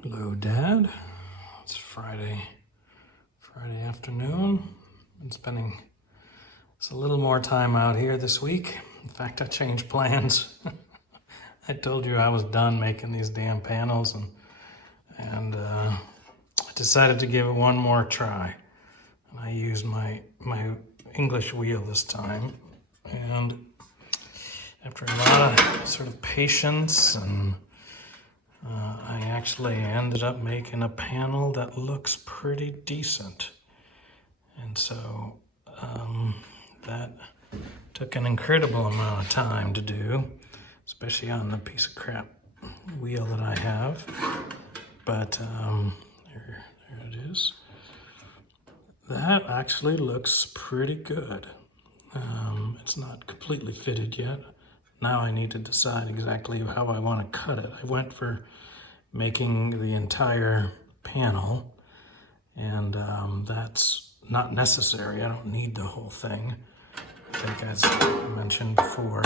Hello, Dad. It's Friday afternoon. Been spending a little more time out here this week. In fact, I changed plans. I told you I was done making these damn panels, and I decided to give it one more try. And I used my English wheel this time, and after a lot of sort of patience and I actually ended up making a panel that looks pretty decent. And so that took an incredible amount of time to do, especially on the piece of crap wheel that I have. But there it is. That actually looks pretty good. It's not completely fitted yet. Now I need to decide exactly how I want to cut it. I went for making the entire panel, and that's not necessary. I don't need the whole thing. I think, as I mentioned before,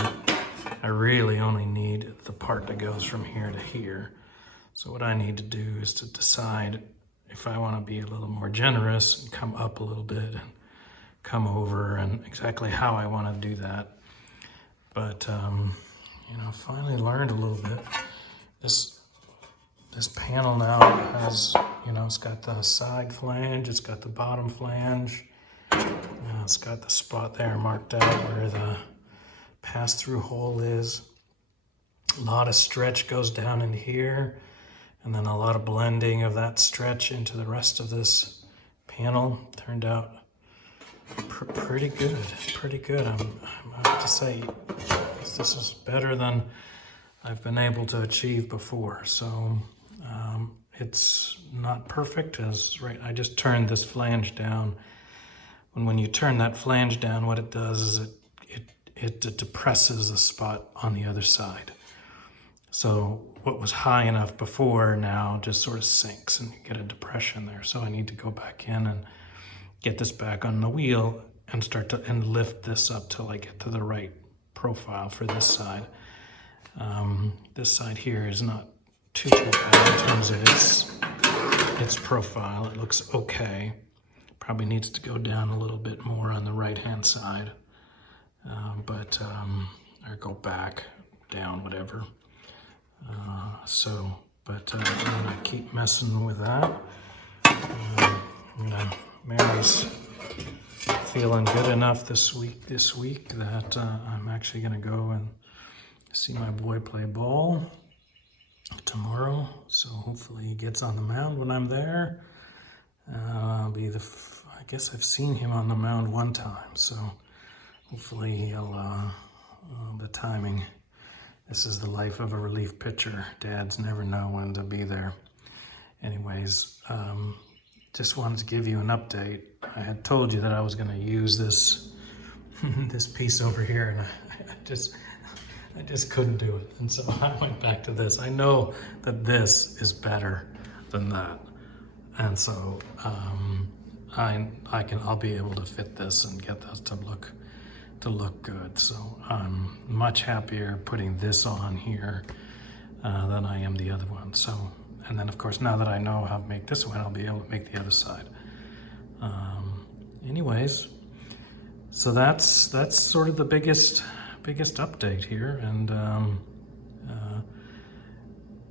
I really only need the part that goes from here to here. So what I need to do is to decide if I want to be a little more generous and come up a little bit and come over, and exactly how I want to do that. But finally learned a little bit. This panel now has, it's got the side flange, it's got the bottom flange, it's got the spot there marked out where the pass-through hole is. A lot of stretch goes down in here, and then a lot of blending of that stretch into the rest of this panel. Turned out pretty good. I have to say, this is better than I've been able to achieve before. So it's not perfect, I just turned this flange down. When you turn that flange down, what it does is it depresses the spot on the other side. So what was high enough before now just sort of sinks, and you get a depression there. So I need to go back in and get this back on the wheel and start to lift this up till I get to the right profile for this side. This side here is not too bad in terms of its profile. It looks okay. Probably needs to go down a little bit more on the right hand side, or go back, down, whatever. I'm gonna keep messing with that. Mary's feeling good enough this week that I'm actually gonna go and see my boy play ball tomorrow. So hopefully he gets on the mound when I'm there. I guess I've seen him on the mound one time, so hopefully he'll, the timing. This is the life of a relief pitcher. Dads never know when to be there. Anyways, just wanted to give you an update. I had told you that I was going to use this this piece over here, and I just couldn't do it. And so I went back to this. I know that this is better than that. And so I'll be able to fit this and get this to look good. So I'm much happier putting this on here than I am the other one. So, and then of course, now that I know how to make this one, I'll be able to make the other side. Anyways, so that's sort of the biggest update here. And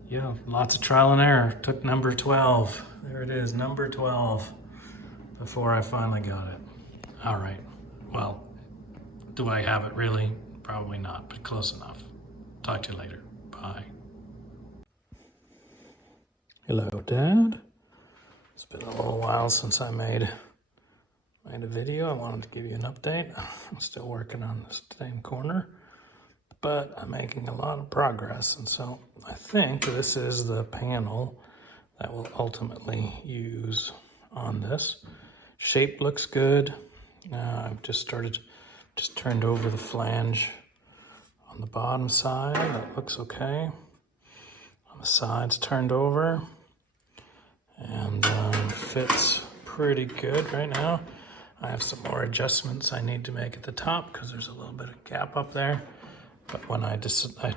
yeah, lots of trial and error. Took number 12. There it is, number 12, before I finally got it. All right, well, do I have it really? Probably not, but close enough. Talk to you later. Bye. Hello, Dad. It's been a little while since I made a video. I wanted to give you an update. I'm still working on this same corner, but I'm making a lot of progress. And so I think this is the panel that we'll ultimately use on this. Shape looks good. I've just turned over the flange on the bottom side. That looks okay. On the sides turned over, and fits pretty good right now. I have some more adjustments I need to make at the top because there's a little bit of gap up there. But when I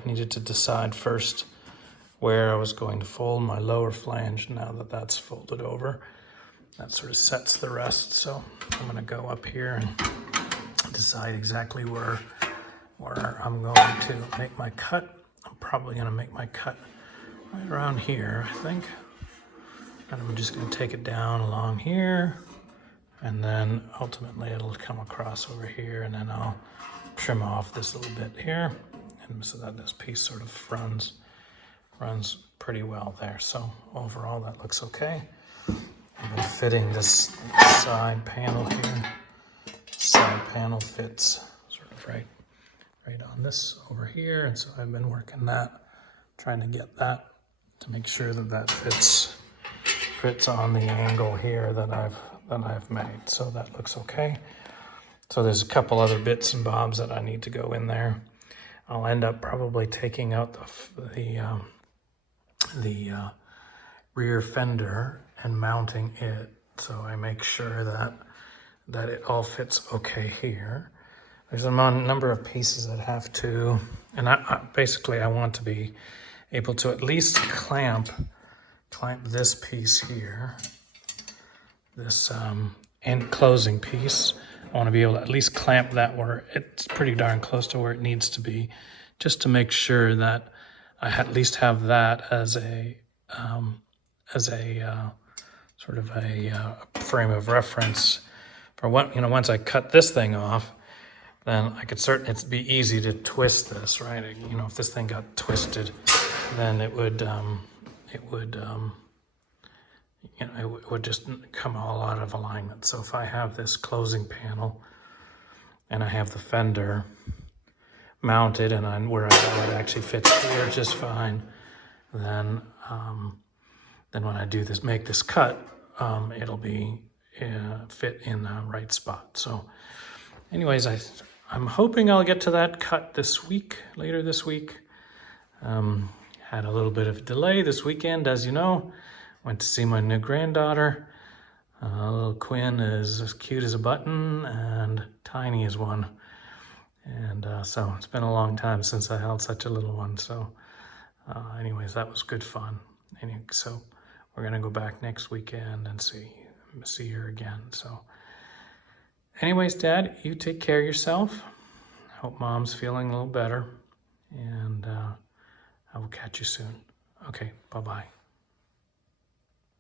needed to decide first where I was going to fold my lower flange. Now that that's folded over, that sort of sets the rest. So I'm gonna go up here and decide exactly where I'm going to make my cut. I'm probably gonna make my cut right around here, I think. And I'm just gonna take it down along here, and then ultimately it'll come across over here, and then I'll trim off this little bit here, and so that this piece sort of runs pretty well there. So overall that looks okay. I've been fitting this side panel here. Side panel fits sort of right on this over here, and so I've been working that, trying to get that to make sure that that fits on the angle here that I've made. So that looks okay. So there's a couple other bits and bobs that I need to go in there. I'll end up probably taking out the rear fender and mounting it, so I make sure that it all fits okay here. There's a number of pieces that have to, and basically I want to be able to at least clamp this piece here, this end closing piece. I want to be able to at least clamp that where it's pretty darn close to where it needs to be, just to make sure that I at least have that as a sort of a frame of reference for what, once I cut this thing off, then I could it'd be easy to twist this, right? If this thing got twisted, then it would just come all out of alignment. So if I have this closing panel and I have the fender mounted and where it actually fits here just fine, then when I do this, make this cut, it'll be fit in the right spot. So anyways, I'm hoping I'll get to that cut later this week. Had a little bit of a delay this weekend, as you know. Went to see my new granddaughter. Little Quinn is as cute as a button and tiny as one. And so it's been a long time since I held such a little one. So anyways, that was good fun. So we're gonna go back next weekend and see her again. So anyways, Dad, you take care of yourself. Hope Mom's feeling a little better. And I will catch you soon. Okay, bye-bye.